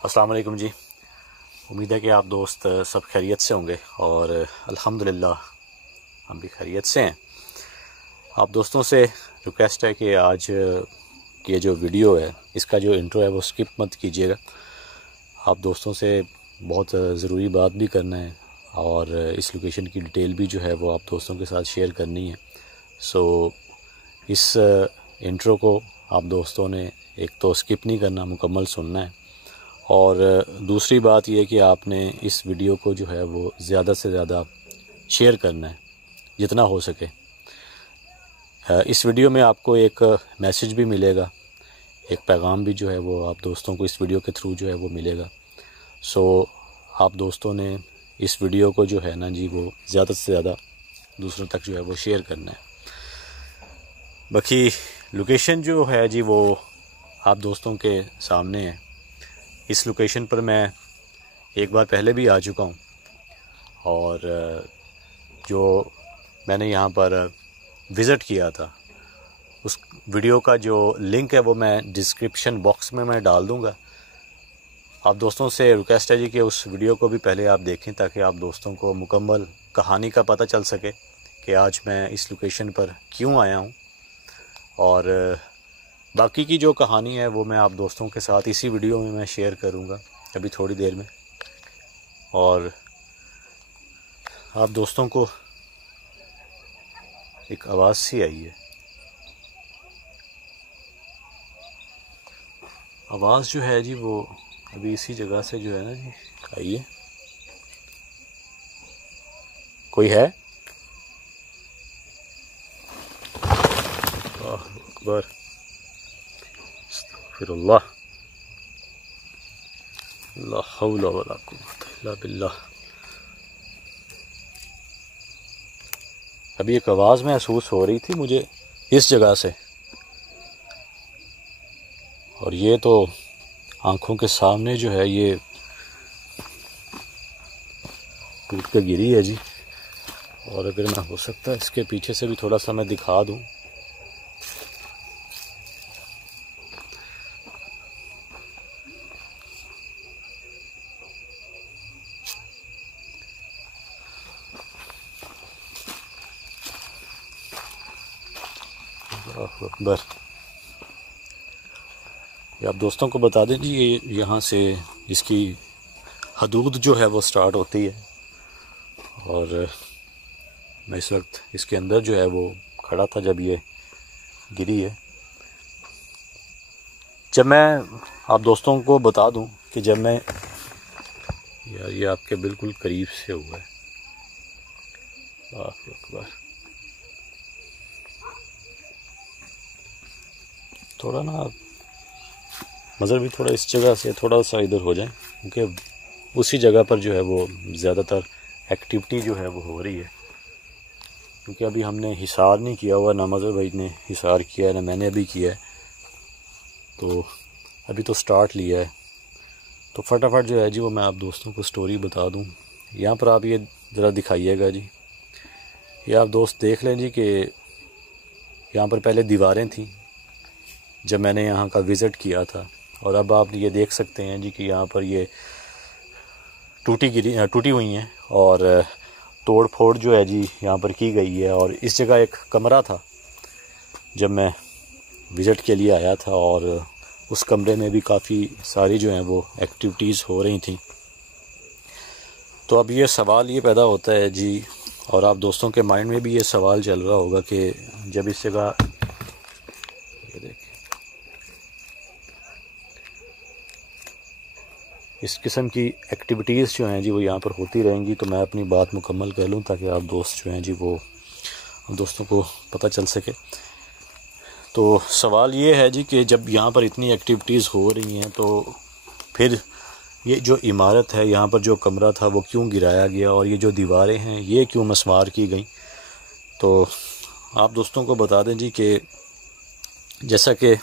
अस्सलाम वालेकुम जी। उम्मीद है कि आप दोस्त सब खैरियत से होंगे और अल्हम्दुलिल्लाह हम भी खैरियत से हैं। आप दोस्तों से रिक्वेस्ट है कि आज की जो वीडियो है इसका जो इंट्रो है वो स्किप मत कीजिएगा। आप दोस्तों से बहुत ज़रूरी बात भी करना है और इस लोकेशन की डिटेल भी जो है वो आप दोस्तों के साथ शेयर करनी है। सो इस इंट्रो को आप दोस्तों ने एक तो स्किप नहीं करना, मुकम्मल सुनना है। और दूसरी बात यह कि आपने इस वीडियो को जो है वो ज़्यादा से ज़्यादा शेयर करना है जितना हो सके। इस वीडियो में आपको एक मैसेज भी मिलेगा, एक पैगाम भी जो है वो आप दोस्तों को इस वीडियो के थ्रू जो है वो मिलेगा। सो आप दोस्तों ने इस वीडियो को जो है ना जी वो ज़्यादा से ज़्यादा दूसरों तक जो है वो शेयर करना है। बाकी लोकेशन जो है जी वो आप दोस्तों के सामने है। इस लोकेशन पर मैं एक बार पहले भी आ चुका हूँ और जो मैंने यहाँ पर विज़िट किया था उस वीडियो का जो लिंक है वो मैं डिस्क्रिप्शन बॉक्स में मैं डाल दूँगा। आप दोस्तों से रिक्वेस्ट है जी कि उस वीडियो को भी पहले आप देखें ताकि आप दोस्तों को मुकम्मल कहानी का पता चल सके कि आज मैं इस लोकेशन पर क्यों आया हूँ। और बाकी की जो कहानी है वो मैं आप दोस्तों के साथ इसी वीडियो में मैं शेयर करूंगा अभी थोड़ी देर में। और आप दोस्तों को एक आवाज़ सी आई है, आवाज़ जो है जी वो अभी इसी जगह से जो है ना जी आई है। कोई है? अकबर फिरुल्लाह ला हौला वला कुव्वता इल्ला बिल्लाह। अभी एक आवाज़ महसूस हो रही थी मुझे इस जगह से और ये तो आंखों के सामने जो है ये टूट कर गिरी है जी। और अगर मैं हो सकता है इसके पीछे से भी थोड़ा सा मैं दिखा दूं। अकबर, ये आप दोस्तों को बता दें जी ये यहाँ से इसकी हदूद जो है वो स्टार्ट होती है और मैं इस वक्त इसके अंदर जो है वो खड़ा था जब ये गिरी है। जब मैं आप दोस्तों को बता दूं कि जब मैं यार ये आपके बिल्कुल करीब से हुआ है। अकबर, थोड़ा ना मज़र भी थोड़ा इस जगह से थोड़ा सा इधर हो जाए क्योंकि उसी जगह पर जो है वो ज़्यादातर एक्टिविटी जो है वो हो रही है। क्योंकि अभी हमने हिसार नहीं किया हुआ, ना मज़र भाई ने हिसार किया है ना मैंने अभी किया है, तो अभी तो स्टार्ट लिया है। तो फटाफट जो है जी वो मैं आप दोस्तों को स्टोरी बता दूं। यहाँ पर आप ये ज़रा दिखाइएगा जी, ये आप दोस्त देख लें जी कि यहाँ पर पहले दीवारें थी जब मैंने यहाँ का विज़िट किया था और अब आप ये देख सकते हैं जी कि यहाँ पर ये टूटी हुई हैं और तोड़ फोड़ जो है जी यहाँ पर की गई है। और इस जगह एक कमरा था जब मैं विज़िट के लिए आया था और उस कमरे में भी काफ़ी सारी जो हैं वो एक्टिविटीज़ हो रही थी। तो अब ये सवाल ये पैदा होता है जी और आप दोस्तों के माइंड में भी ये सवाल चल रहा होगा कि जब इस जगह इस किस्म की एक्टिविटीज़ जो हैं जी वो यहाँ पर होती रहेंगी तो मैं अपनी बात मुकम्मल कर लूँ ताकि आप दोस्त जो हैं जी वो दोस्तों को पता चल सके। तो सवाल ये है जी कि जब यहाँ पर इतनी एक्टिविटीज़ हो रही हैं तो फिर ये जो इमारत है, यहाँ पर जो कमरा था वो क्यों गिराया गया और ये जो दीवारें हैं ये क्यों मसमार की गई। तो आप दोस्तों को बता दें जी कि जैसा कि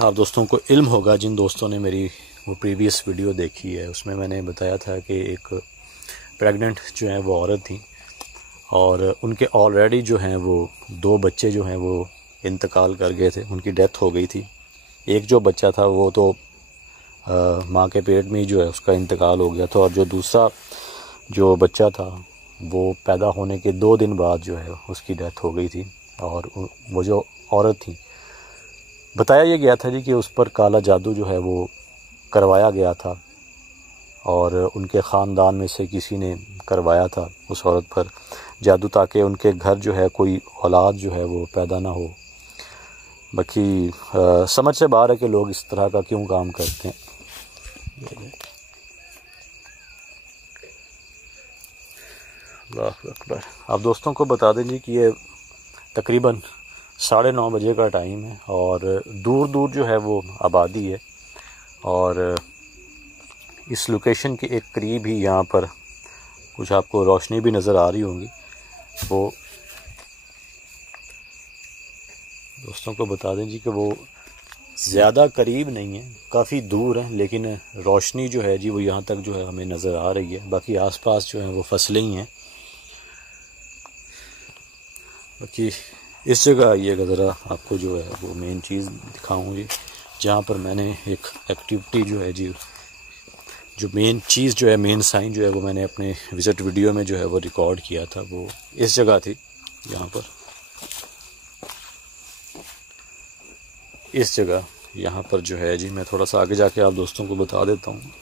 आप दोस्तों को इल्म होगा, जिन दोस्तों ने मेरी वो प्रीवियस वीडियो देखी है उसमें मैंने बताया था कि एक प्रेग्नेंट जो है वो औरत थी और उनके ऑलरेडी जो हैं वो 2 बच्चे जो हैं वो इंतकाल कर गए थे, उनकी डेथ हो गई थी। एक जो बच्चा था वो तो माँ के पेट में ही जो है उसका इंतकाल हो गया था। और जो दूसरा जो बच्चा था वो पैदा होने के 2 दिन बाद जो है उसकी डेथ हो गई थी। और वो जो औरत थी, बताया ये गया था जी कि उस पर काला जादू जो है वो करवाया गया था और उनके ख़ानदान में से किसी ने करवाया था उस औरत पर जादू, ताकि उनके घर जो है कोई औलाद जो है वो पैदा ना हो। बाकी समझ से बाहर है कि लोग इस तरह का क्यों काम करते हैं। अल्लाहु अकबर। आप दोस्तों को बता दें जी कि ये तकरीबन 9:30 बजे का टाइम है और दूर दूर जो है वो आबादी है। और इस लोकेशन के एक करीब ही यहाँ पर कुछ आपको रोशनी भी नज़र आ रही होंगी। वो दोस्तों को बता दें जी कि वो ज़्यादा करीब नहीं है, काफ़ी दूर है, लेकिन रोशनी जो है जी वो यहाँ तक जो है हमें नज़र आ रही है। बाकी आसपास जो है वो फसलें ही हैं। बाकी इस जगह आइएगा ज़रा, आपको जो है वो मेन चीज़ दिखाऊँ जी, जहाँ पर मैंने एक एक्टिविटी जो है जी, जो मेन चीज़ जो है, मेन साइन जो है वो मैंने अपने विज़िट वीडियो में जो है वो रिकॉर्ड किया था, वो इस जगह थी। यहाँ पर इस जगह यहाँ पर जो है जी, मैं थोड़ा सा आगे जाके आप दोस्तों को बता देता हूँ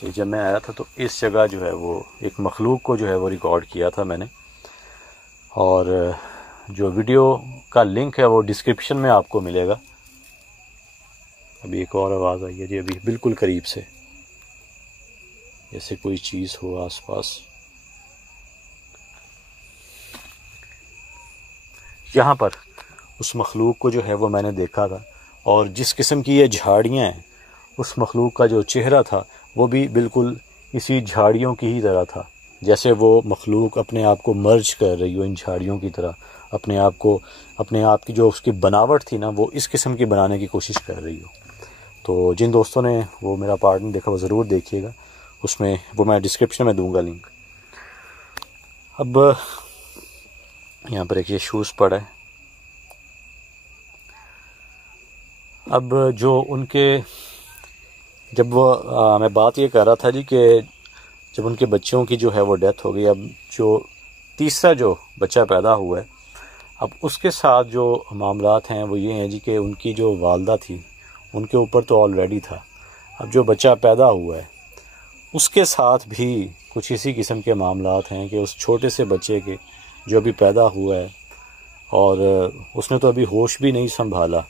कि जब मैं आया था तो इस जगह जो है वो एक मखलूक को जो है वो रिकॉर्ड किया था मैंने। और जो वीडियो का लिंक है वो डिस्क्रिप्शन में आपको मिलेगा। अभी एक और आवाज़ आई है जी, अभी बिल्कुल करीब से, जैसे कोई चीज़ हो आसपास। यहाँ पर उस मखलूक को जो है वो मैंने देखा था और जिस किस्म की ये झाड़ियाँ हैं, उस मखलूक का जो चेहरा था वो भी बिल्कुल इसी झाड़ियों की ही तरह था, जैसे वो मखलूक अपने आप को मर्ज कर रही हो इन झाड़ियों की तरह, अपने आप की जो उसकी बनावट थी ना वो इस किस्म की बनाने की कोशिश कर रही हो। तो जिन दोस्तों ने वो मेरा पार्ट नहीं देखा वो ज़रूर देखिएगा, उसमें वो मैं डिस्क्रिप्शन में दूंगा लिंक। अब यहाँ पर एक ये शूज़ पड़ा है। अब जो उनके, जब वो मैं बात ये कर रहा था जी कि जब उनके बच्चों की जो है वो डेथ हो गई, अब जो तीसरा जो बच्चा पैदा हुआ है, अब उसके साथ जो मामलात हैं वो ये हैं जी कि उनकी जो वालदा थी उनके ऊपर तो ऑलरेडी था, अब जो बच्चा पैदा हुआ है उसके साथ भी कुछ इसी किस्म के मामलात हैं कि उस छोटे से बच्चे के जो अभी पैदा हुआ है और उसने तो अभी होश भी नहीं संभाला,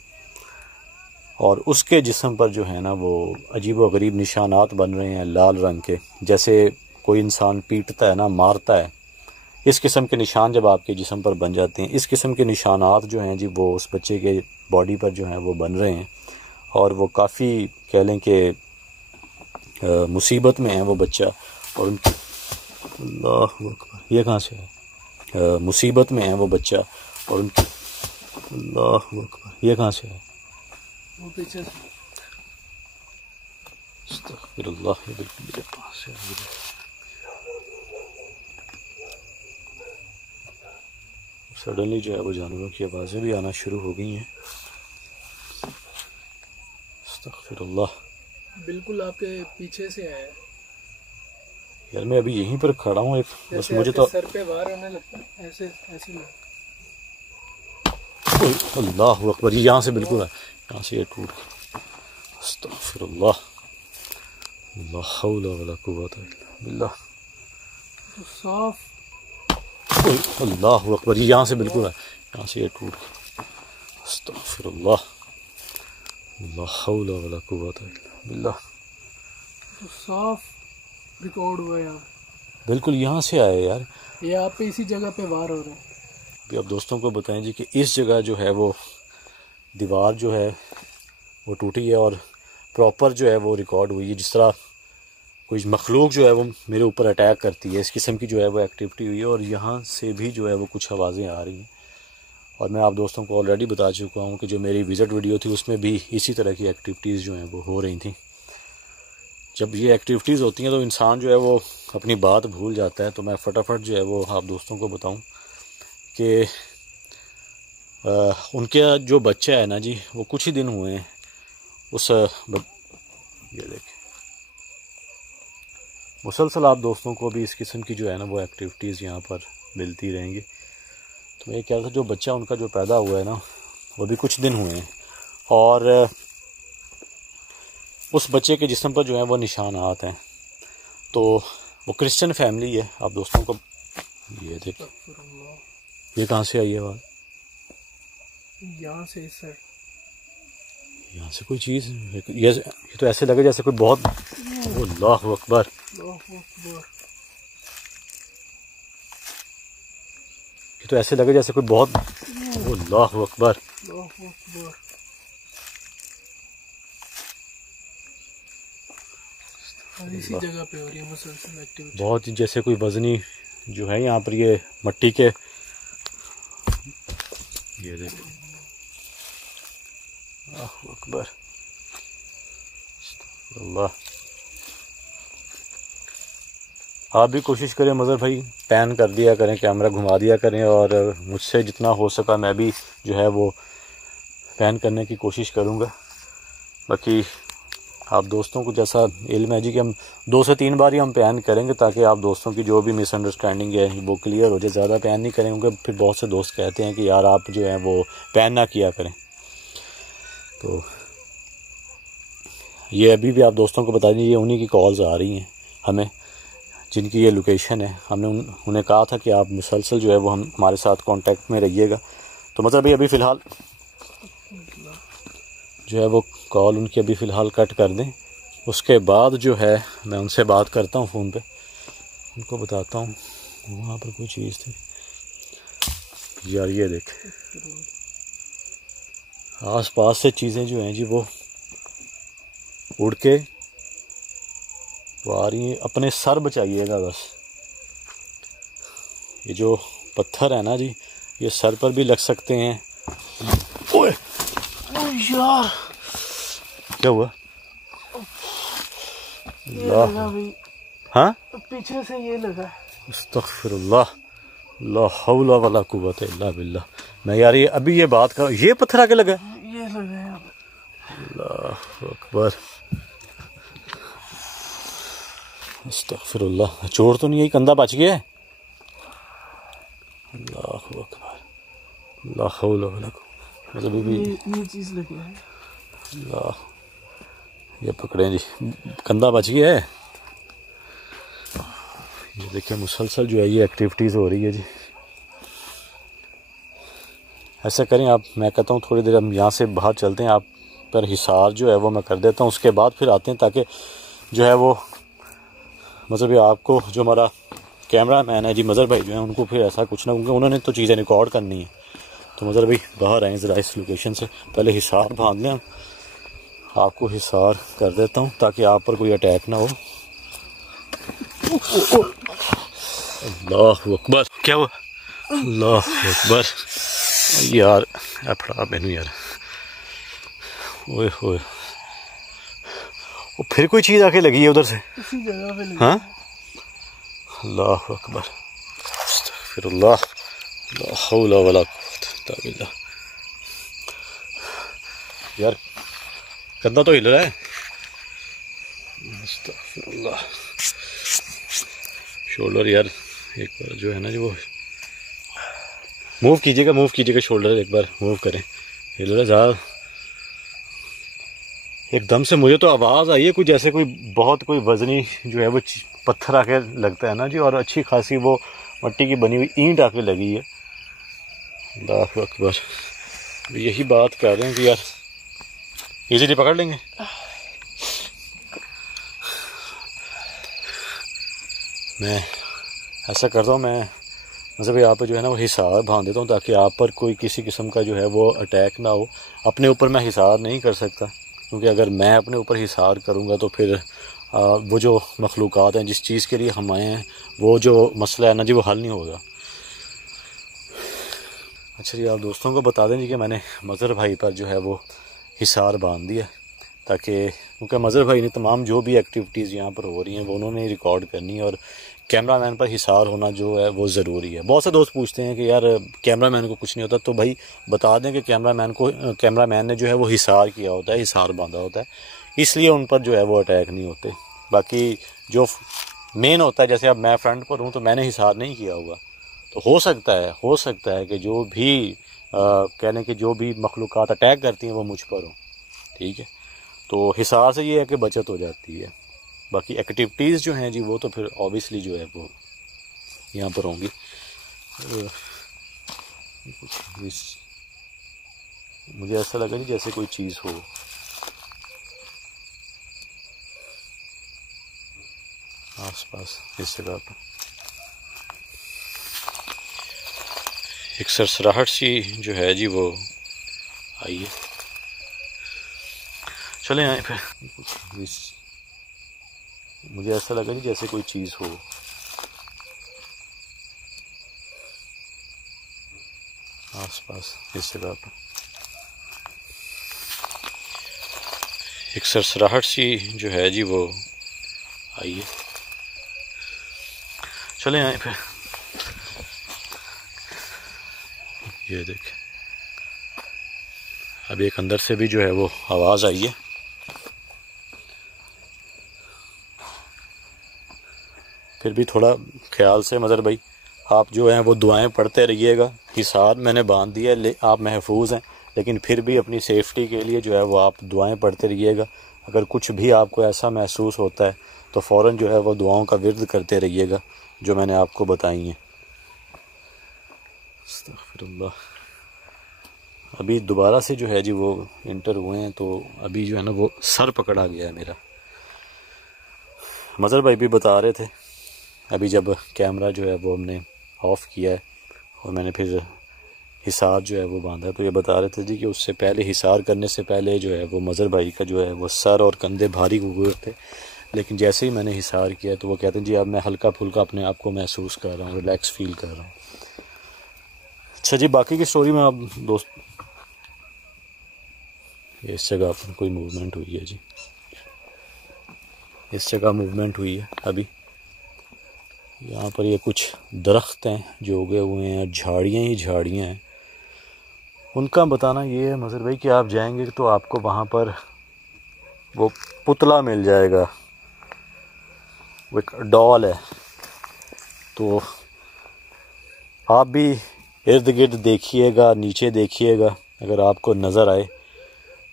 और उसके जिस्म पर जो है ना वो अजीब व गरीब निशानात बन रहे हैं लाल रंग के, जैसे कोई इंसान पीटता है ना, मारता है, इस किस्म के निशान जब आपके जिस्म पर बन जाते हैं, इस किस्म के निशानात जो हैं जी वो उस बच्चे के बॉडी पर जो हैं वो बन रहे हैं। और वो काफ़ी कह लें कि मुसीबत में है वो बच्चा। और उनकी अल्लाहु अकबर, ये कहाँ से है? मुसीबत में है वो बच्चा और उनकी अल्लाहु अकबर, ये कहाँ से है? वो पीछे से। अस्तगफिरुल्लाह, ये बिल्कुल मेरे पास है। सडनली जो है वो जानवरों की आवाज़ें भी आना शुरू हो गई हैं। अस्तगफिरुल्लाह, बिल्कुल आपके पीछे से है यार। मैं अभी यहीं पर खड़ा हूँ, एक बस मुझे तो सर पे वार होने लगता है, ऐसे ऐसे। अल्लाहु अकबर, यहाँ से बिल्कुल है, यहाँ से ये टूट। अस्तगफिरुल्लाह, ला हौला वला कुव्वता इल्ला बिल्लाह। साफ। अल्लाहु अकबर, यहाँ से बिल्कुल है, यहाँ से ये टूट। अस्तगफिरुल्लाह, ला हौला वला कुव्वता इल्ला बिल्लाह। साफ रिकॉर्ड हुआ यार, बिल्कुल यहाँ से आए यार, ये आप पे इसी जगह पे वार हो रहे हैं। अभी आप दोस्तों को बताएं जी कि इस जगह जो है वो दीवार जो है वो टूटी है और प्रॉपर जो है वो रिकॉर्ड हुई है, जिस तरह कोई मखलूक जो है वो मेरे ऊपर अटैक करती है, इस किस्म की जो है वो एक्टिविटी हुई है। और यहाँ से भी जो है वो कुछ आवाज़ें आ रही हैं। और मैं आप दोस्तों को ऑलरेडी बता चुका हूँ कि जो मेरी विज़िट वीडियो थी उसमें भी इसी तरह की एक्टिविटीज़ जो हैं वो हो रही थी। जब ये एक्टिविटीज़ होती हैं तो इंसान जो है वो अपनी बात भूल जाता है। तो मैं फटाफट जो है वो आप दोस्तों को बताऊं कि उनके जो बच्चा है ना जी, वो कुछ ही दिन हुए हैं उस ये देखें, मुसलसल आप दोस्तों को भी इस किस्म की जो है ना वो एक्टिविटीज़ यहाँ पर मिलती रहेंगी। तो मैं क्या था, जो बच्चा उनका जो पैदा हुआ है ना वो भी कुछ दिन हुए हैं और उस बच्चे के जिस्म पर जो है वो निशानात हैं। तो वो क्रिश्चियन फैमिली है आप दोस्तों को। ये देखो, ये कहाँ से आई है बात? यहाँ से सर, यहाँ से कोई चीज़, ये तो ऐसे लगे जैसे कोई बहुत, अल्लाहु अकबर, ये तो ऐसे लगे जैसे कोई बहुत, अल्लाहु अकबर। इसी जगह पे हो रही है मुसलसल एक्टिविटी। बहुत ही जैसे कोई वजनी जो है यहाँ पर, ये मट्टी के, ये देखो, अल्लाहु अकबर, अल्लाह। आप भी कोशिश करें मज़हर भाई, पैन कर दिया करें, कैमरा घुमा दिया करें, और मुझसे जितना हो सका मैं भी जो है वो पैन करने की कोशिश करूँगा। बाकी आप दोस्तों को जैसा इल्म है जी कि हम 2 से 3 बार ही हम पैन करेंगे ताकि आप दोस्तों की जो भी मिसअंडरस्टैंडिंग है वो क्लियर हो जाए। ज़्यादा पैन नहीं करेंगे क्योंकि फिर बहुत से दोस्त कहते हैं कि यार आप जो है वो पैन ना किया करें। तो ये अभी भी आप दोस्तों को बता दीजिए, उन्हीं की कॉल्स आ रही हैं हमें, जिनकी ये लोकेशन है। हमने उन्हें कहा था कि आप मुसलसल जो है वो हमारे साथ कांटेक्ट में रहिएगा। तो मतलब अभी फ़िलहाल जो है वो कॉल उनकी अभी फ़िलहाल कट कर दें, उसके बाद जो है मैं उनसे बात करता हूँ फ़ोन पे, उनको बताता हूँ वहाँ पर कोई चीज़ थी। यार ये देख, आस पास से चीज़ें जो हैं जी वो उड़ के वो आ रही हैं। अपने सर बचाइएगा बस। ये जो पत्थर है ना जी, ये सर पर भी लग सकते हैं। ओए यार, क्या हुआ? हाँ, पीछे से ये लगा। अस्तगफिरुल्लाह, ला हौला वला कुव्वता इल्ला बिल्लाह। मैं यार ये अभी ये बात कर, ये पत्थर आके लगा, ये लगा है। अल्लाहु अकबर, अस्तगफिरुल्लाह। चोट तो नहीं है, कंधा बच गया है। अल्लाहु अकबर, ला हौला वला कुव्वता। मतलब ये चीज़ लगी है। अल्लाह, ये पकड़े जी, कंधा बच गया है। ये देखिए मुसलसल जो है ये एक्टिविटीज़ हो रही है जी। ऐसा करें आप, मैं कहता हूँ थोड़ी देर हम यहाँ से बाहर चलते हैं, आप पर हिसार जो है वो मैं कर देता हूँ, उसके बाद फिर आते हैं ताकि जो है वो मतलब ये आपको, जो हमारा कैमरा मैन है जी मज़हर भाई जो है, उनको फिर ऐसा कुछ ना, क्योंकि उन्होंने तो चीज़ें रिकॉर्ड करनी है। तो मज़हर भाई बाहर आएँ ज़रा इस लोकेशन से, पहले हिसार बांध लें। आपको हिसार कर देता हूँ ताकि आप पर कोई अटैक ना हो। अल्लाहु अकबर, क्या हुआ? अल्लाहु अकबर यार, फड़ा मैनू यार, ओए होए, वो फिर कोई चीज़ आके लगी है उधर से, इसी जगह पे लगी। हाँ, अल्लाहु अकबर, अस्तगफिरुल्लाह, ला हौला वला कुव्वता इल्ला बिल्लाह। यार कंधा तो हिल रहा है, अस्तगफिरुल्लाह। शोल्डर यार एक बार जो है ना जो वो मूव कीजिएगा, शोल्डर एक बार मूव करें, हिल रहा है ज़्यादा। एकदम से मुझे तो आवाज़ आई है कोई, जैसे कोई बहुत कोई वजनी जो है वो पत्थर आके लगता है ना जी, और अच्छी खासी वो मट्टी की बनी हुई ईंट आके लगी है। अल्लाहु अकबर, यही बात कर रहे हैं कि यार इजीली पकड़ लेंगे। मैं ऐसा करता हूँ, मैं मतलब यहाँ पे जो है ना वो हिसार बांध देता हूँ ताकि आप पर कोई किसी किस्म का जो है वो अटैक ना हो। अपने ऊपर मैं हिसार नहीं कर सकता, क्योंकि अगर मैं अपने ऊपर हिसार करूँगा तो फिर वो जो मखलूक़ात हैं, जिस चीज़ के लिए हम आए हैं, वो जो मसला है ना जी वो हल नहीं होगा। अच्छा जी, आप दोस्तों को बता दें जी कि मैंने मज़हर भाई पर जो है वो हिसार बांध दिया, ताकि क्योंकि मज़हर भाई ने तमाम जो भी एक्टिविटीज़ यहाँ पर हो रही हैं वो उन्होंने रिकॉर्ड करनी है, और कैमरामैन पर हिसार होना जो है वो ज़रूरी है। बहुत से दोस्त पूछते हैं कि यार कैमरामैन को कुछ नहीं होता, तो भाई बता दें कि कैमरामैन ने जो है वो हिसार किया होता है, हिसार बांधा होता है, इसलिए उन पर जो है वो अटैक नहीं होते। बाकी जो मेन होता है, जैसे अब मैं फ्रंट पर हूँ तो मैंने हिसार नहीं किया होगा, तो हो सकता है कि जो भी कह लें कि जो भी मखलूक़ात अटैक करती हैं वो मुझ पर हो, ठीक है। तो हिसार से ये है कि बचत हो जाती है। बाकी एक्टिविटीज़ जो हैं जी वो तो फिर ऑब्वियसली जो है वो यहाँ पर होंगी। मुझे ऐसा लगा कि जैसे कोई चीज़ हो, आसपास इस जगह पर एक सरसराहट सी जो है जी वो आई है। चले आए फिर। मुझे ऐसा लगा कि जैसे कोई चीज़ हो, आसपास इस जगह पर एक सरसराहट सी जो है जी वो आई है। चले आए फिर। ये देखें, अभी एक अंदर से भी जो है वो आवाज़ आई है। फिर भी थोड़ा ख्याल से मज़र भाई आप जो हैं वो दुआएं पढ़ते रहिएगा। हिसार मैंने बांध दिया है, आप महफूज हैं, लेकिन फिर भी अपनी सेफ्टी के लिए जो है वो आप दुआएं पढ़ते रहिएगा। अगर कुछ भी आपको ऐसा महसूस होता है तो फ़ौरन जो है वो दुआओं का विर्द करते रहिएगा जो मैंने आपको बताई हैं। अस्तग़फिरुल्लाह। अभी दोबारा से जो है जी वो इंटर हुए हैं, तो अभी जो है ना वो सर पकड़ा गया है मेरा। मज़र भाई भी बता रहे थे अभी जब कैमरा जो है वो हमने ऑफ़ किया है और मैंने फिर हिसार जो है वो बांधा, तो ये बता रहे थे जी कि उससे पहले, हिसार करने से पहले जो है वो मज़र भाई का जो है वो सर और कंधे भारी हुए थे, लेकिन जैसे ही मैंने हिसार किया तो वो कहते हैं जी अब मैं हल्का फुल्का अपने आप को महसूस कर रहा हूँ, रिलैक्स फील कर रहा हूँ। अच्छा जी, बाकी की स्टोरी में आप दोस्त, इस जगह पर कोई मूवमेंट हुई है जी, इस जगह मूवमेंट हुई है अभी। यहाँ पर ये कुछ दरख्त हैं जो उगे हुए हैं, झाड़ियाँ ही झाड़ियाँ हैं। उनका बताना ये है मज़र भाई कि आप जाएंगे तो आपको वहाँ पर वो पुतला मिल जाएगा, वो एक डॉल है। तो आप भी इर्द गिर्द देखिएगा, नीचे देखिएगा अगर आपको नज़र आए,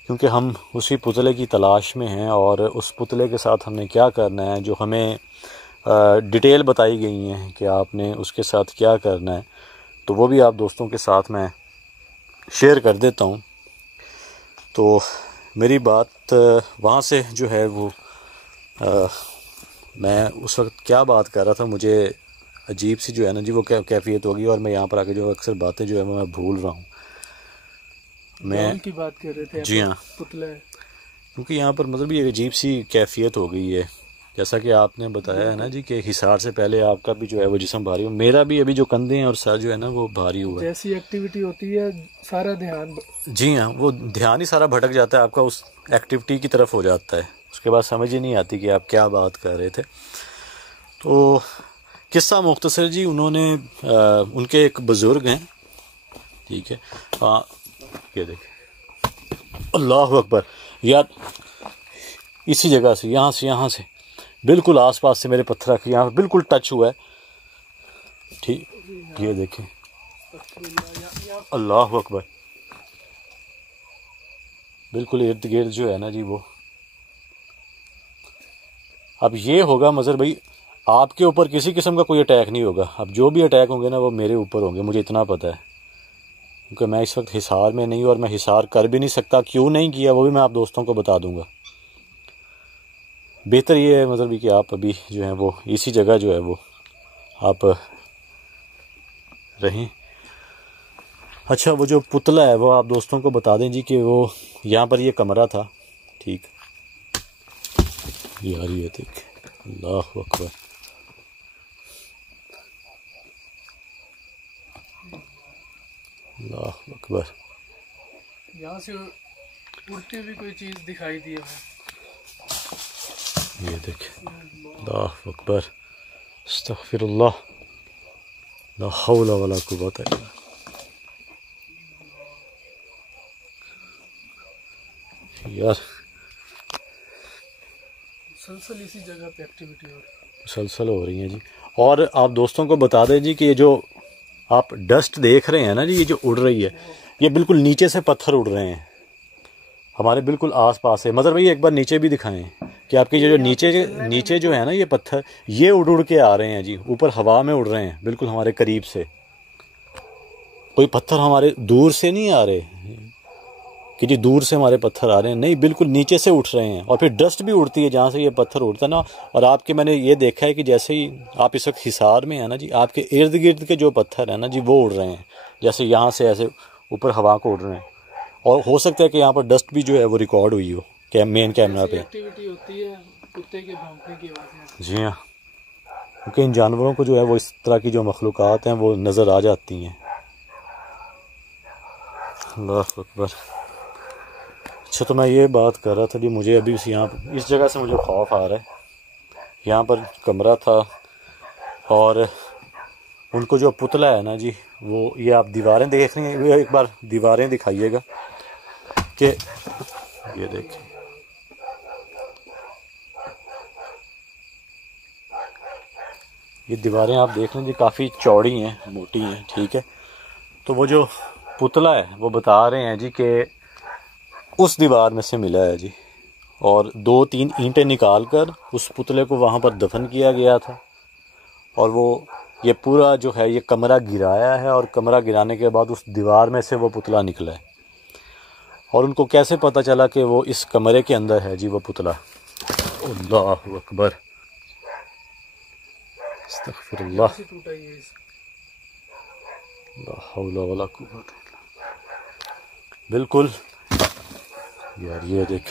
क्योंकि हम उसी पुतले की तलाश में हैं और उस पुतले के साथ हमने क्या करना है, जो हमें डिटेल बताई गई हैं कि आपने उसके साथ क्या करना है, तो वो भी आप दोस्तों के साथ मैं शेयर कर देता हूँ। तो मेरी बात वहाँ से जो है वो मैं उस वक्त क्या बात कर रहा था, मुझे अजीब सी जो है ना जी वो कैफियत होगी, और मैं यहाँ पर आके जो अक्सर बातें जो है मैं भूल रहा हूँ। मैं की बात कर रहे थे जी हाँ, पुतला है, क्योंकि यहाँ पर मतलब ये अजीब सी कैफियत हो गई है। जैसा कि आपने बताया है ना जी कि हिसार से पहले आपका भी जो है वो जिस्म भारी हो, मेरा भी अभी जो कंधे हैं और सर जो है ना वो भारी हुआ है। जैसी एक्टिविटी होती है सारा ध्यान, जी हाँ, वो ध्यान ही सारा भटक जाता है आपका, उस एक्टिविटी की तरफ हो जाता है, उसके बाद समझ ही नहीं आती कि आप क्या बात कर रहे थे। तो किस्सा मुख्तसर जी, उन्होंने उनके एक बुज़ुर्ग हैं, ठीक है, हाँ ये देखें, अल्लाह अकबर यार, इसी जगह से यहाँ से बिल्कुल आसपास से मेरे पत्थर के यहाँ बिल्कुल टच हुआ है, ठीक, ये देखें, अल्लाह अकबर, बिल्कुल इर्द गिर्द जो है ना जी वो। अब ये होगा मज़र भाई, आपके ऊपर किसी किस्म का कोई अटैक नहीं होगा, अब जो भी अटैक होंगे ना वो मेरे ऊपर होंगे, मुझे इतना पता है, क्योंकि मैं इस वक्त हिसार में नहीं, और मैं हिसार कर भी नहीं सकता। क्यों नहीं किया वो भी मैं आप दोस्तों को बता दूंगा। बेहतर ये है मतलब कि आप अभी जो है वो इसी जगह जो है वो आप रहें। अच्छा, वो जो पुतला है वो आप दोस्तों को बता दें जी कि वो यहाँ पर ये कमरा था, ठीक यार, ये देख, अल्लाह अकबर, अल्लाह अकबर, यहाँ से उड़ती हुई कोई चीज दिखाई दी है, ये देख, अल्लाह अकबर, अस्तगफिरुल्लाह, ला हौला वला कुव्वता इल्ला बिल्लाह। यार मुसलसल इसी जगह पे एक्टिविटी हो रही है, मुसलसल हो रही है जी। और आप दोस्तों को बता दें जी कि ये जो आप डस्ट देख रहे हैं ना जी, ये जो उड़ रही है, ये बिल्कुल नीचे से पत्थर उड़ रहे हैं हमारे बिल्कुल आस पास है। मदर भाई एक बार नीचे भी दिखाएं कि आपके जो नीचे नीचे जो है ना ये पत्थर, ये उड़ उड़ के आ रहे हैं जी, ऊपर हवा में उड़ रहे हैं बिल्कुल हमारे करीब से। कोई पत्थर हमारे दूर से नहीं आ रहे कि जी दूर से हमारे पत्थर आ रहे हैं, नहीं, बिल्कुल नीचे से उठ रहे हैं। और फिर डस्ट भी उड़ती है जहाँ से ये पत्थर उड़ता है ना। और आपके मैंने ये देखा है कि जैसे ही आप इस वक्त हिसार में है ना जी, आपके इर्द गिर्द के जो पत्थर है ना जी वो उड़ रहे हैं, जैसे यहाँ से ऐसे ऊपर हवा को उड़ रहे हैं। और हो सकता है कि यहाँ पर डस्ट भी जो है वो रिकॉर्ड हुई हो मेन कैमरा पे। एक्टिविटी होती है, कुत्ते के भौंकने की आवाज़। जी हाँ, क्योंकि इन जानवरों को जो है वो इस तरह की जो मखलूक़ात हैं वो नज़र आ जाती हैं। अल्लाह अकबर। अच्छा, तो मैं ये बात कर रहा था जी, मुझे अभी यहाँ इस जगह से मुझे खौफ आ रहा है। यहाँ पर कमरा था और उनको जो पुतला है ना जी, वो ये आप दीवारें देख रही हैं, एक बार दीवारें दिखाइएगा कि ये देखें, ये दीवारें आप देख लें जी, काफ़ी चौड़ी हैं, मोटी हैं, ठीक है। तो वो जो पुतला है वो बता रहे हैं जी कि उस दीवार में से मिला है जी, और 2-3 ईंटें निकाल कर उस पुतले को वहाँ पर दफन किया गया था। और वो ये पूरा जो है ये कमरा गिराया है, और कमरा गिराने के बाद उस दीवार में से वो पुतला निकला है। और उनको कैसे पता चला कि वो इस कमरे के अंदर है जी वो पुतला? अल्लाह अकबर, अस्तगफिरुल्लाह, कैसे टूटा ये इसका? ला हौला वला कुव्वता इल्ला बिल्लाह। बिल्कुल यार, ये देख,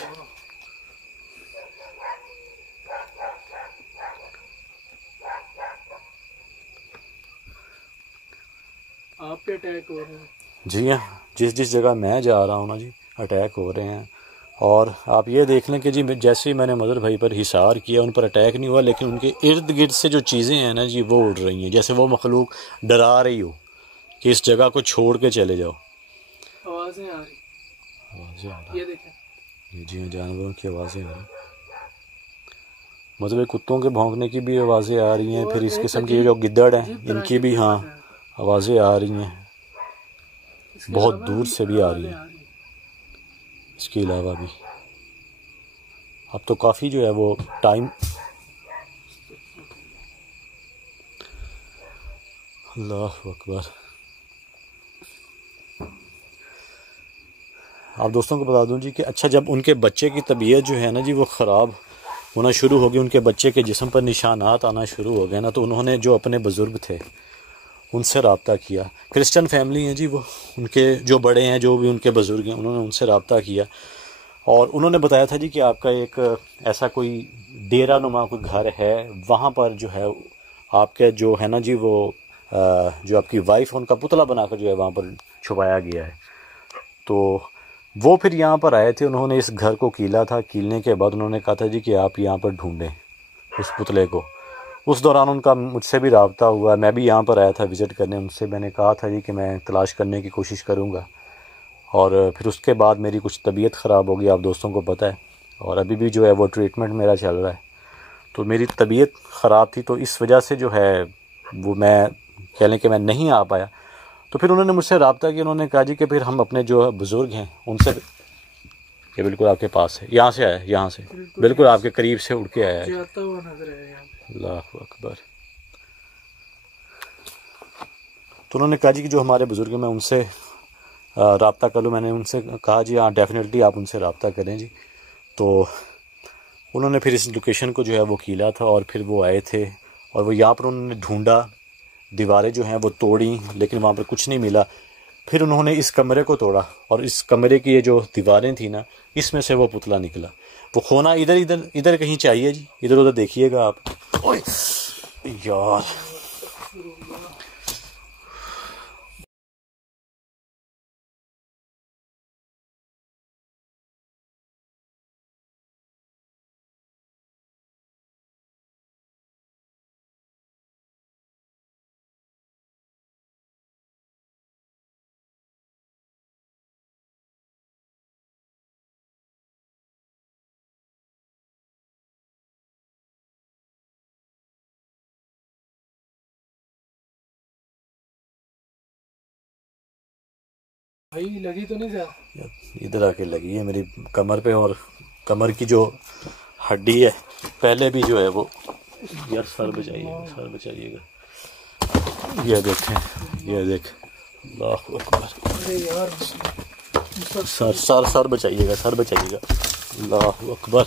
आप पे अटैक हो रहे हैं। जी हाँ, जिस जिस जगह मैं जा रहा हूँ ना जी, अटैक हो रहे हैं। और आप ये देख लें कि जी जैसे ही मैंने मदर भाई पर हिसार किया, उन पर अटैक नहीं हुआ, लेकिन उनके इर्द गिर्द से जो चीज़ें हैं ना जी वो उड़ रही हैं, जैसे वो मखलूक डरा रही हो कि इस जगह को छोड़ के चले जाओ। आवाज़ें आ रही, आवाज़ें आ रही, ये देखें। ये जी जानवरों की आवाज़ें आ रही, मतलब कुत्तों के भौंकने की भी आवाज़ें आ रही हैं, फिर इस किस्म की जो गिद्दड़ हैं इनकी भी हाँ आवाज़ें आ रही हैं, बहुत दूर से भी आ रही हैं। इसके अलावा भी अब तो काफ़ी जो है वो टाइम, अल्लाह अकबर। आप दोस्तों को बता दूं जी कि अच्छा, जब उनके बच्चे की तबीयत जो है ना जी वो ख़राब होना शुरू हो गई, उनके बच्चे के जिस्म पर निशानात आना शुरू हो गए ना, तो उन्होंने जो अपने बुज़ुर्ग थे उनसे रब्ता किया। क्रिश्चियन फैमिली है जी वो, उनके जो बड़े हैं, जो भी उनके बुज़ुर्ग हैं, उन्होंने उनसे रब्ता किया। और उन्होंने बताया था जी कि आपका एक ऐसा कोई डेरा नुमा कोई घर है, वहाँ पर जो है आपके जो है ना जी वो जो आपकी वाइफ है उनका पुतला बनाकर जो है वहाँ पर छुपाया गया है। तो वो फिर यहाँ पर आए थे, उन्होंने इस घर को कीला था। कीलने के बाद उन्होंने कहा था जी कि आप यहाँ पर ढूंढें उस पुतले को। उस दौरान उनका मुझसे भी रब्ता हुआ, मैं भी यहाँ पर आया था विज़िट करने, उनसे मैंने कहा था जी कि मैं तलाश करने की कोशिश करूँगा। और फिर उसके बाद मेरी कुछ तबीयत ख़राब हो गई, आप दोस्तों को पता है, और अभी भी जो है वो ट्रीटमेंट मेरा चल रहा है। तो मेरी तबीयत ख़राब थी, तो इस वजह से जो है वो मैं कह लें कि मैं नहीं आ पाया। तो फिर उन्होंने मुझसे रब्ता किया, उन्होंने कहा जी कि फिर हम अपने जो बुज़ुर्ग हैं उनसे, ये बिल्कुल आपके पास है, यहाँ से आया है, यहाँ से बिल्कुल आपके करीब से उड़ के आया है। जाता हुआ नजर आएगा। अल्लाह अकबर। तो उन्होंने कहा जी कि जो हमारे बुज़ुर्ग हैं मैं उनसे रब्ता कर लूँ। मैंने उनसे कहा जी हाँ डेफिनेटली आप उनसे रब्ता करें जी। तो उन्होंने फिर इस लोकेशन को जो है वो कीला था, और फिर वो आए थे और वो यहाँ पर उन्होंने ढूंढा, दीवारें जो हैं वो तोड़ी, लेकिन वहाँ पर कुछ नहीं मिला। फिर उन्होंने इस कमरे को तोड़ा, और इस कमरे की ये जो दीवारें थी ना, इसमें से वो पुतला निकला। वो खोना इधर इधर इधर कहीं चाहिए जी, इधर उधर देखिएगा आप। ओए यार। भाई लगी तो नहीं ज्यादा? इधर आके लगी है मेरी कमर पे, और कमर की जो हड्डी है पहले भी जो है वो, यार सर बचाइएगा। ये देखें, ये देख, अल्लाहु अकबर। अरे यार सर बचाइएगा, अल्लाहु अकबर।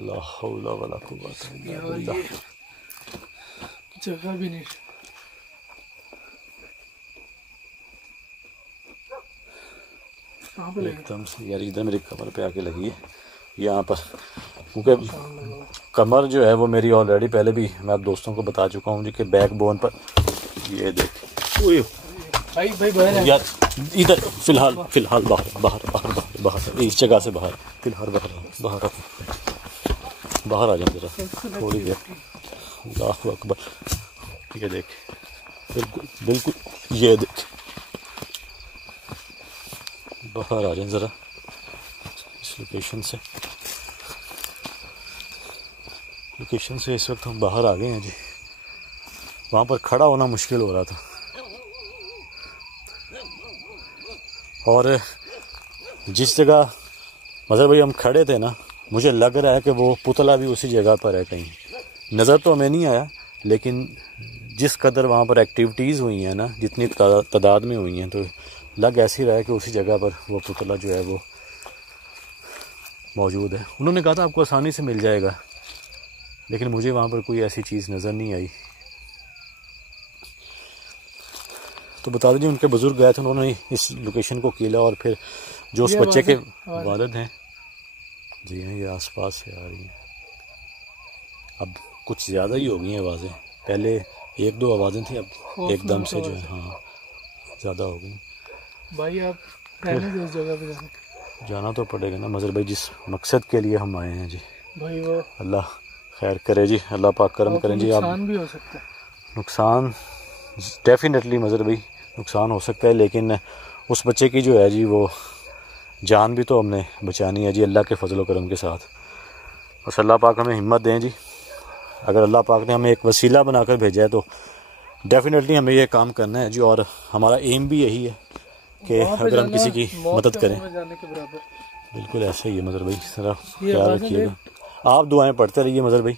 ला हौला वला कुव्वता इल्ला बिल्लाह। जगह भी नहीं। एकदम से यार इधर मेरी कमर पे आके लगी है यहाँ पर, क्योंकि कमर जो है वो मेरी ऑलरेडी पहले भी मैं आप दोस्तों को बता चुका हूँ जी कि बैक बोन पर। ये देख भाई बाहर यार, इधर फिलहाल बाहर इस जगह से बाहर, फिलहाल बाहर आ जाए जरा थोड़ी देर। अल्लाहु अकबर। ये देख, बिल्कुल ये देख, बाहर आ जाए ज़रा इस लोकेशन से इस वक्त हम बाहर आ गए हैं जी। वहाँ पर खड़ा होना मुश्किल हो रहा था, और जिस जगह मज़र भाई हम खड़े थे ना, मुझे लग रहा है कि वो पुतला भी उसी जगह पर है कहीं। नज़र तो हमें नहीं आया, लेकिन जिस कदर वहाँ पर एक्टिविटीज़ हुई हैं ना, जितनी तादाद में हुई हैं, तो लग ऐसी रहा है कि उसी जगह पर वो पुतला जो है वो मौजूद है। उन्होंने कहा था आपको आसानी से मिल जाएगा, लेकिन मुझे वहाँ पर कोई ऐसी चीज़ नज़र नहीं आई। तो बता दीजिए, उनके बुज़ुर्ग गए थे, उन्होंने इस लोकेशन को कीला, और फिर जो उस बच्चे के वालिद हैं जी हैं, ये आसपास से आ रही हैं। अब कुछ ज़्यादा ही हो गई हैं आवाज़ें, पहले एक दो आवाज़ें थी, अब एकदम से जो है हाँ ज़्यादा हो गई। भाई आप रहने दो, उस जगह पे जाना तो पड़ेगा ना मज़र भाई, जिस मकसद के लिए हम आए हैं जी। भाई वो अल्लाह खैर करे जी, अल्लाह पाक करम करें जी। आप नुकसान भी हो सकता है, नुकसान डेफिनेटली मज़र भाई नुकसान हो सकता है, लेकिन उस बच्चे की जो है जी वो जान भी तो हमने बचानी है जी, अल्लाह के फजल करम के साथ। बस अल्लाह पाक हमें हिम्मत दें जी। अगर अल्लाह पाक ने हमें एक वसीला बनाकर भेजा है तो डेफिनेटली हमें ये काम करना है जी, और हमारा एम भी यही है कि अगर हम किसी की मदद करें। बिल्कुल ऐसा ही है मज़र भाई, ज़रा ख्याल रखिएगा। आप दुआएं पढ़ते रहिए मज़र भाई,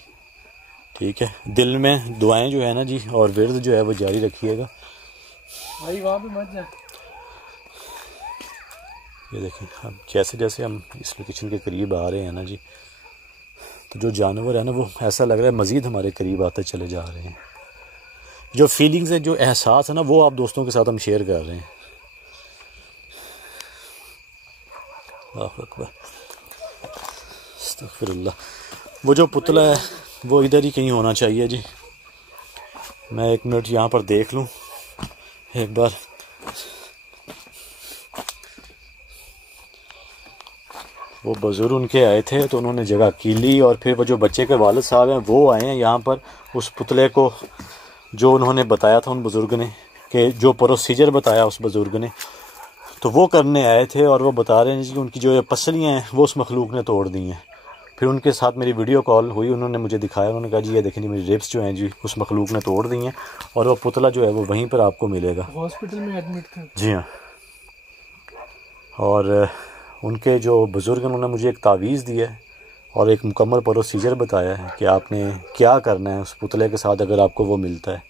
ठीक है, दिल में दुआएं जो है ना जी, और विर्द जो है वो जारी रखिएगा भाई, वहाँ पे मत जा। ये देखें, अब जैसे जैसे हम इस लोकेशन के करीब आ रहे हैं ना जी, तो जो जानवर है ना वो ऐसा लग रहा है मज़ीद हमारे करीब आते चले जा रहे हैं। जो फीलिंग्स है, जो एहसास है ना, वो आप दोस्तों के साथ हम शेयर कर रहे हैं। अल्लाहु अकबर, अस्तगफिरुल्लाह। वो जो पुतला है वो इधर ही कहीं होना चाहिए जी। मैं एक मिनट यहाँ पर देख लूँ एक बार। वो बुज़ुर्ग उनके आए थे तो उन्होंने जगह कीली, और फिर वो जो बच्चे के वालिद साहब हैं वो आए हैं यहाँ पर उस पुतले को, जो उन्होंने बताया था उन बुज़ुर्ग ने, कि जो प्रोसीजर बताया उस बुज़ुर्ग ने, तो वो करने आए थे। और वो बता रहे हैं कि उनकी जो ये पसलियाँ हैं वो उस मखलूक ने तोड़ दी हैं। फिर उनके साथ मेरी वीडियो कॉल हुई, उन्होंने मुझे दिखाया, उन्होंने कहा जी ये देखें जी मेरी रिब्स जो हैं जी उस मखलूक ने तोड़ दी हैं, और वो पुतला जो है वो वहीं पर आपको मिलेगा। हॉस्पिटल में एडमिट थे जी हाँ। और उनके जो बुज़ुर्ग उन्होंने मुझे एक तावीज़ दिया है और एक मुकम्मल प्रोसीजर बताया है कि आपने क्या करना है उस पुतले के साथ अगर आपको वो मिलता है।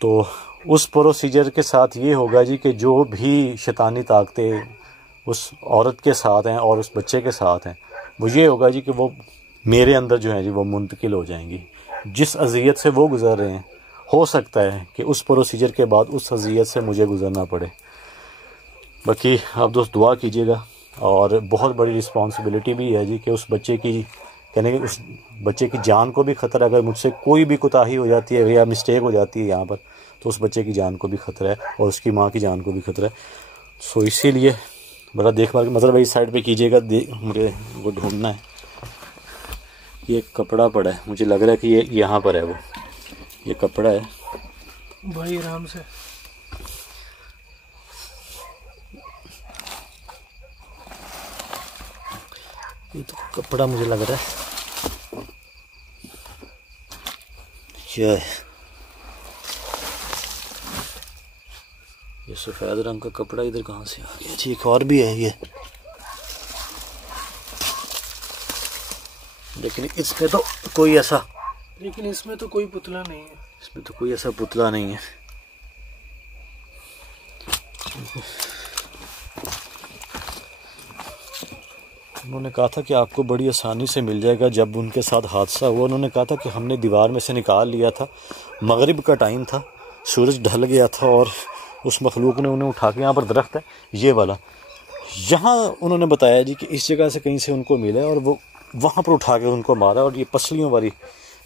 तो उस प्रोसीजर के साथ ये होगा जी कि जो भी शैतानी ताकतें उस औरत के साथ हैं और उस बच्चे के साथ हैं, वो ये होगा जी कि वो मेरे अंदर जो है जी वो मुंतकिल हो जाएंगी। जिस अज़ियत से वो गुज़र रहे हैं, हो सकता है कि उस प्रोसीजर के बाद उस अज़ियत से मुझे गुज़रना पड़े। बाकी आप दोस्त दुआ कीजिएगा, और बहुत बड़ी रिस्पॉन्सिबिलिटी भी है जी कि उस बच्चे की, कहने कि उस बच्चे की जान को भी ख़तरा, अगर मुझसे कोई भी कोताही हो जाती है या मिस्टेक हो जाती है यहाँ पर, तो उस बच्चे की जान को भी ख़तरा है और उसकी माँ की जान को भी ख़तरा है। सो इसीलिए बड़ा देखभाल, मतलब भाई साइड पे कीजिएगा, मुझे वो ढूंढना है। ये कपड़ा पड़ा है, मुझे लग रहा है कि ये यहाँ पर है, वो ये कपड़ा है भाई, आराम से। ये तो कपड़ा मुझे लग रहा है, क्या है ये सफेद रंग का कपड़ा? इधर कहाँ से आ गया जी? एक और भी है ये, लेकिन इसमें तो कोई ऐसा, लेकिन इसमें तो कोई पुतला नहीं है। इसमें तो कोई ऐसा पुतला नहीं है। उन्होंने कहा था कि आपको बड़ी आसानी से मिल जाएगा। जब उनके साथ हादसा हुआ उन्होंने कहा था कि हमने दीवार में से निकाल लिया था, मगरिब का टाइम था, सूरज ढल गया था और उस मखलूक ने उन्हें उठा के, यहाँ पर दरख्त है ये वाला, यहाँ उन्होंने बताया जी कि इस जगह से कहीं से उनको मिला और वो वहाँ पर उठा के उनको मारा और ये पसलियों वाली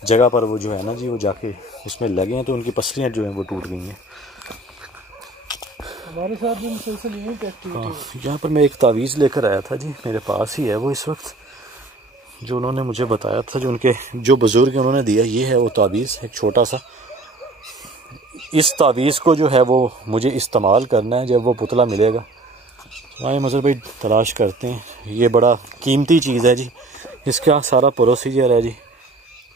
जगह पर वो जो है ना जी वो जाके उसमें लगे हैं तो उनकी पसलियाँ जो हैं वो टूट गई हैं। हमारे साथ भी मुसलसल यही एक्टिविटी। यहाँ पर मैं एक तावीज़ लेकर आया था जी, मेरे पास ही है वो इस वक्त, जो उन्होंने मुझे बताया था, जो उनके जो बुज़ुर्ग उन्होंने दिया। ये है वो तावीज़, एक छोटा सा। इस तावीज़ को जो है वो मुझे इस्तेमाल करना है जब वो पुतला मिलेगा। आइए मज़हर भाई तलाश करते हैं। ये बड़ा कीमती चीज़ है जी, इसका सारा प्रोसीजर है जी।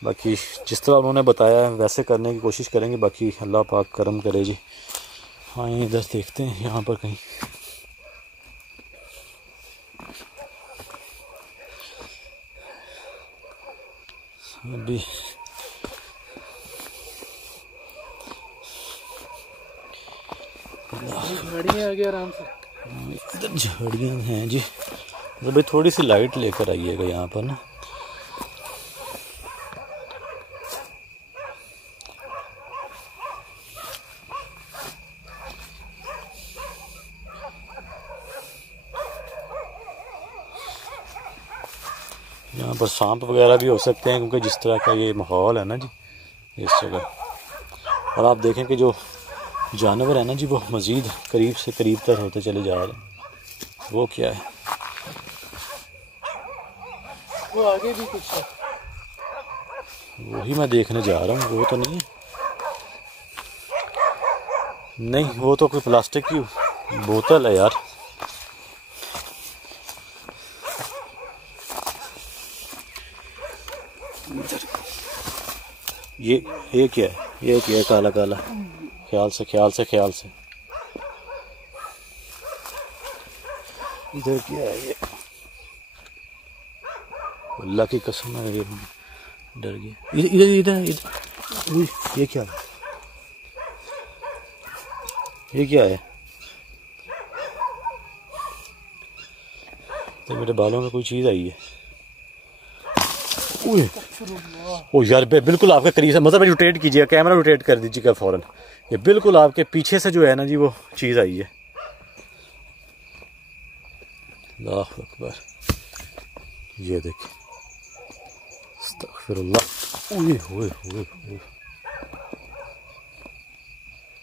बाकी जिस तरह उन्होंने बताया है वैसे करने की कोशिश करेंगे, बाकी अल्लाह पाक करम करे जी। हाँ इधर देखते हैं यहाँ पर कहीं, अभी झाड़ियाँ आ गया आराम से। इधर झाड़ियाँ हैं जी। तो भाई थोड़ी सी लाइट लेकर आइएगा यहाँ पर ना। यहाँ पर सांप वगैरह भी हो सकते हैं क्योंकि जिस तरह का ये माहौल है ना जी इस जगह। और आप देखें कि जो जानवर है ना जी वो मज़ीद करीब से करीब तक होते चले जा रहे हैं। वो क्या है? वो आगे भी कुछ है, वही मैं देखने जा रहा हूँ। वो तो नहीं है, नहीं वो तो कोई प्लास्टिक की बोतल है यार। ये क्या है? ये क्या है? काला काला, ख्याल से ख्याल से ख्याल से। इधर क्या है ये? अल्लाह की कसम है ये डर गया। इधर इधर इधर, ये क्या है? ये क्या है? तो मेरे बालों में कोई चीज़ आई है। ओ यार बिल्कुल आपके करीब से, मतलब रोटेट कीजिएगा, कैमरा रोटेट कर दीजिएगा फौरन। ये बिल्कुल आपके पीछे से जो है ना जी वो चीज़ आई है। अल्लाह अकबर, ये देखिए, अस्तगफिरुल्लाह, ओए ओए ओए ओए,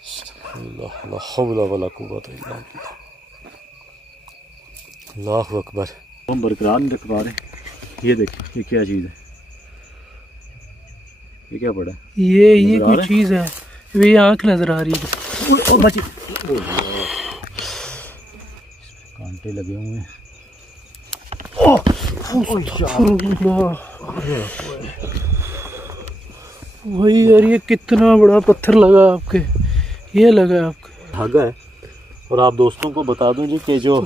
अस्तगफिरुल्लाह, ला हौला वला कुव्वता इल्ला बिल्लाह, अल्लाह अकबर। हम बरकरार नहीं रख पा रहे। ये देखिए ये क्या चीज़ है? ये क्या पड़ा? ये कोई चीज़ है, ये आँख नजर आ रही है। ओ बची, कांटे लगे हुए हैं। वही यार, ये कितना बड़ा पत्थर लगा आपके, ये लगा आपके धागा है। और आप दोस्तों को बता दूं जी कि जो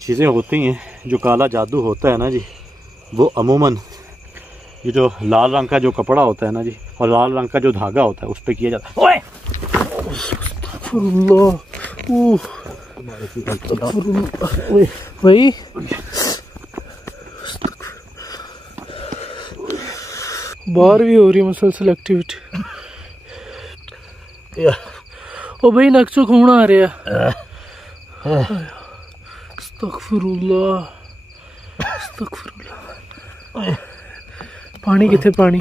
चीज़ें होती हैं, जो काला जादू होता है ना जी, वो अमूमन ये जो लाल रंग का जो कपड़ा होता है ना जी और लाल रंग का जो धागा होता है उस पर किया जाता है। ओए! भाई बाहर भी हो रही है मुसलसल एक्टिविटी। ओ भाई नक्शो खून आ रहा है। अस्तगफिरुल्लाह, अस्तगफिरुल्लाह। पानी किथे? पानी